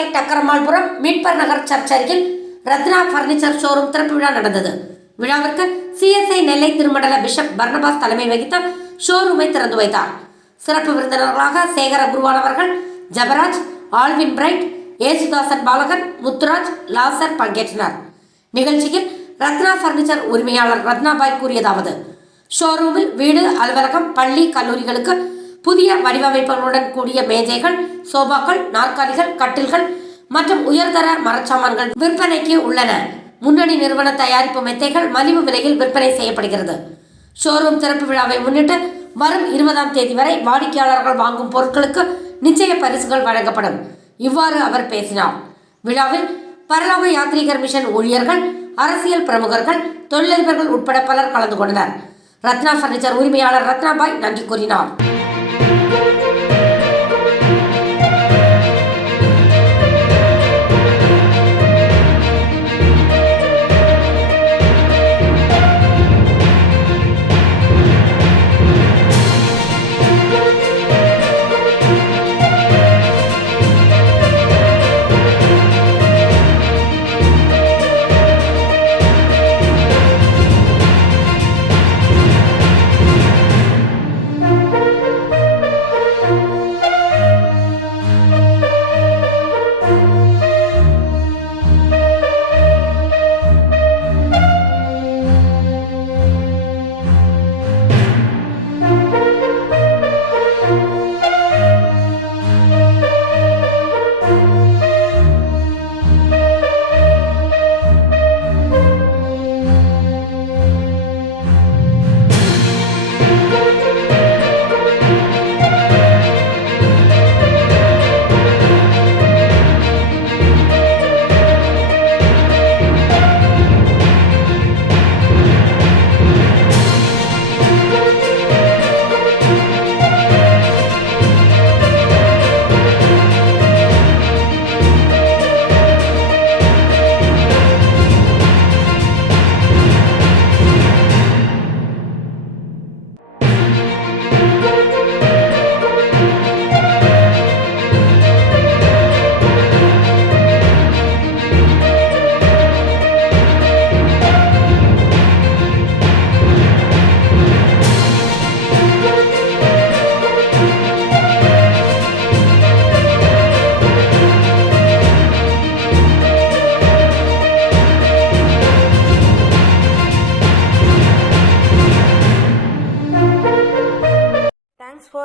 நெல்லைப்பாளை டக்கரமாள்புரம் மீட்பர் நகர் சர்ச் அருகில் Ratna furniture showroom திறப்பு விழா நடந்தது. விழாவிற்கு சிஎஸ்ஐ நெல்லை திருமண்டல பிஷப் பர்னபாஸ் தலைமை வகித்த ஷோரூமை திறந்து வைத்தார். சிறப்பு விருந்தினர்களாக சேகர குருவானவர்கள் ஜபராஜ் ஆல்வின் பிரைட் ஏசுதாசன் பாலகன் முத்துராஜ் லாசர் பங்கேற்றனர். நிகழ்ச்சியில் ரத்னா பர்னிச்சர் உரிமையாளர் ரத்னாபாய் கூறியதாவது ஷோரூமில் வீடு அலுவலகம் பள்ளி கல்லூரிகளுக்கு புதிய வடிவமைப்புகளுடன் கூடிய மேஜைகள் சோபாக்கள் நாற்காலிகள் கட்டில்கள் மற்றும் உயர்தர மரச்சாமான்கள் விற்பனைக்கு உள்ளன. முன்னணி நிறுவன தயாரிப்பு மெத்தைகள் மலிவு விலையில் விற்பனை செய்யப்படுகிறது. ஷோரூம் திறப்பு விழாவை முன்னிட்டு வரும் இருபதாம் தேதி வரை வாடிக்கையாளர்கள் வாங்கும் பொருட்களுக்கு நிச்சய பரிசுகள் வழங்கப்படும். இவ்வாறு அவர் பேசினார். விழாவில் பரலோக யாத்ரீகர் மிஷன் ஊழியர்கள் அரசியல் பிரமுகர்கள் தொழிலதிபர்கள் உட்பட பலர் கலந்து கொண்டனர். ரத்னா பர்னிச்சர் உரிமையாளர் ரத்னாபாய் நன்றி கூறினார். Thank you.